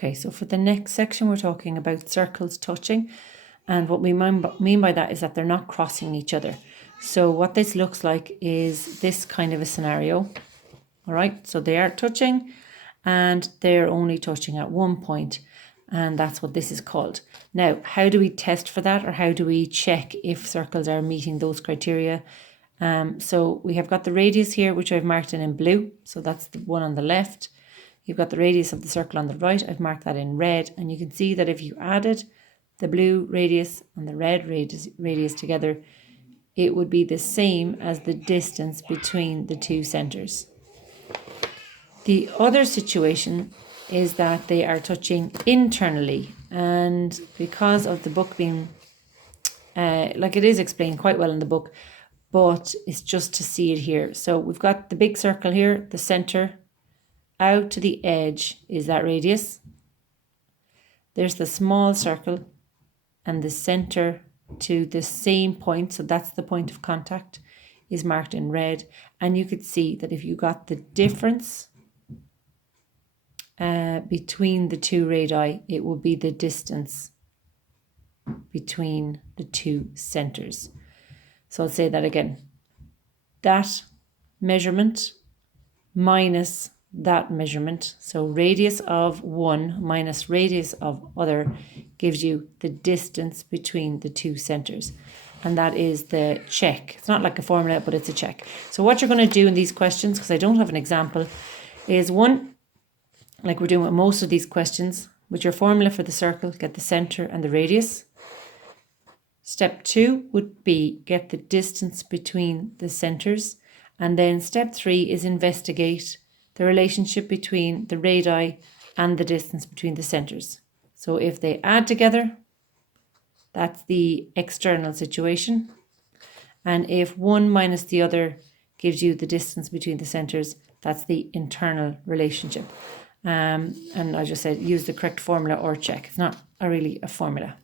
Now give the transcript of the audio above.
Okay, so for the next section, we're talking about circles touching. And what we mean by that is that they're not crossing each other. So what this looks like is this kind of a scenario. All right, so they are touching and they're only touching at one point. And that's what this is called. Now, how do we test for that, or how do we check if circles are meeting those criteria? So we have got the radius here, which I've marked in blue. So that's the one on the left. You've got the radius of the circle on the right. I've marked that in red. And you can see that if you added the blue radius and the red radius together, it would be the same as the distance between the two centers. The other situation is that they are touching internally, and because of the book being like it is explained quite well in the book, but it's just to see it here. So we've got the big circle here, the center, out to the edge is that radius. There's the small circle and the center to the same point, so that's the point of contact, is marked in red. And you could see that if you got the difference between the two radii, it will be the distance between the two centers. So I'll say that again. That measurement minus that measurement, so radius of one minus radius of other, gives you the distance between the two centers. And that is the check. It's not like a formula, but it's a check. So what you're going to do in these questions, because I don't have an example, is one, like we're doing with most of these questions, with your formula for the circle, get the center and the radius. Step 2 would be get the distance between the centers. And then step 3 is investigate the relationship between the radii and the distance between the centers. So if they add together, that's the external situation. And if one minus the other gives you the distance between the centers, that's the internal relationship. And I just said use the correct formula or check. It's not really a formula.